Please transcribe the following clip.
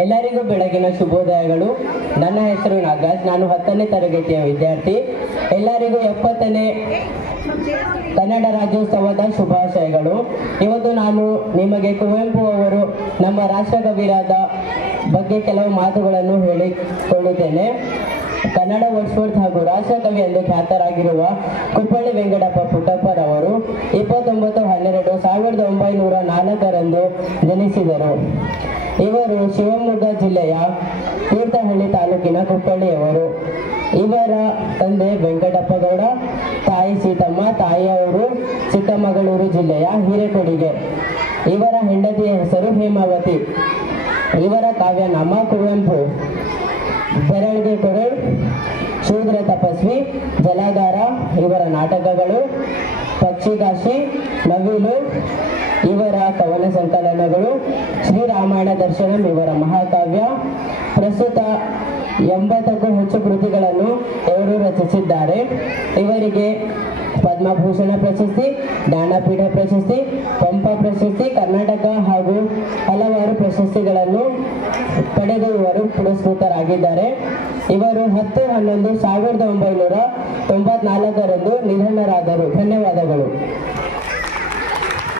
ಎಲ್ಲರಿಗೂ ಬೆಳಗಿನ ಶುಭೋದಯಗಳು. ನನ್ನ ಹೆಸರು ನಾಗರಾಜ್. ನಾನು 10ನೇ ತರಗತಿಯ ವಿದ್ಯಾರ್ಥಿ. ಎಲ್ಲರಿಗೂ 70ನೇ ಕನ್ನಡ ರಾಜ್ಯೋತ್ಸವದ ಶುಭಾಶಯಗಳು. ಇವತ್ತು ನಾನು ನಿಮಗೆ ಕುವೆಂಪು ಅವರು ನಮ್ಮ ರಾಷ್ಟ್ರಕವಿರಾದ ಬಗ್ಗೆ ಕೆಲವು ಮಾತುಗಳನ್ನು ಹೇಳಿಕೊಳ್ಳುತ್ತೇನೆ. ಕನ್ನಡ ವರ್ಡ್ಸ್ವರ್ತ್ ಹಾಗೂ ರಾಷ್ಟ್ರಕವಿ ಎಂದು ಖ್ಯಾತರಾಗಿರುವ ಕುಪ್ಪಳ್ಳಿ ವೆಂಕಟಪ್ಪ ಪುಟ್ಟಪ್ಪರವರು 29/12/1904 ಜನಿಸಿದರು. ಇವರು ಶಿವಮೊಗ್ಗ ಜಿಲ್ಲೆಯ ತೀರ್ಥಹಳ್ಳಿ ತಾಲೂಕಿನ ಕುಪ್ಪಳ್ಳಿಯವರು. ಇವರ ತಂದೆ ವೆಂಕಟಪ್ಪ ಗೌಡ, ತಾಯಿ ಸೀತಮ್ಮ, ತಾಯಿಯವರು ಚಿಕ್ಕಮಗಳೂರು ಜಿಲ್ಲೆಯ ಹಿರೇಕೊಡಿಗೆ. ಇವರ ಹೆಂಡತಿಯ ಹೆಸರು ಹೇಮಾವತಿ. ಇವರ ಕಾವ್ಯನಾಮ ಕುವೆಂಪು. ಬೆರಳಿಗೆ ಕೊರಳ್, ಶೂದ್ರ ತಪಸ್ವಿ, ಜಲಗಾರ ಇವರ ನಾಟಕಗಳು, ಪಕ್ಷಿಕಾಶಿ, ನವಿಲು ಇವರ ಕವನ ಸಂಕಲನಗಳು, ಶ್ರೀರಾಮಾಯಣ ದರ್ಶನಂ ಇವರ ಮಹಾಕಾವ್ಯ. ಪ್ರಸ್ತುತ 80ಕ್ಕೂ ಹೆಚ್ಚು ಕೃತಿಗಳನ್ನು ಇವರು ರಚಿಸಿದ್ದಾರೆ. ಇವರಿಗೆ ಪದ್ಮಭೂಷಣ ಪ್ರಶಸ್ತಿ, ಜ್ಞಾನಪೀಠ ಪ್ರಶಸ್ತಿ, ಪಂಪ ಪ್ರಶಸ್ತಿ, ಕರ್ನಾಟಕ ಹಾಗೂ ಹಲವಾರು ಪ್ರಶಸ್ತಿಗಳನ್ನು ಪಡೆದು ಇವರು ಪುರಸ್ಕೃತರಾಗಿದ್ದಾರೆ. ಇವರು 10/11/1994 ನಿಧನರಾದರು. ಧನ್ಯವಾದಗಳು.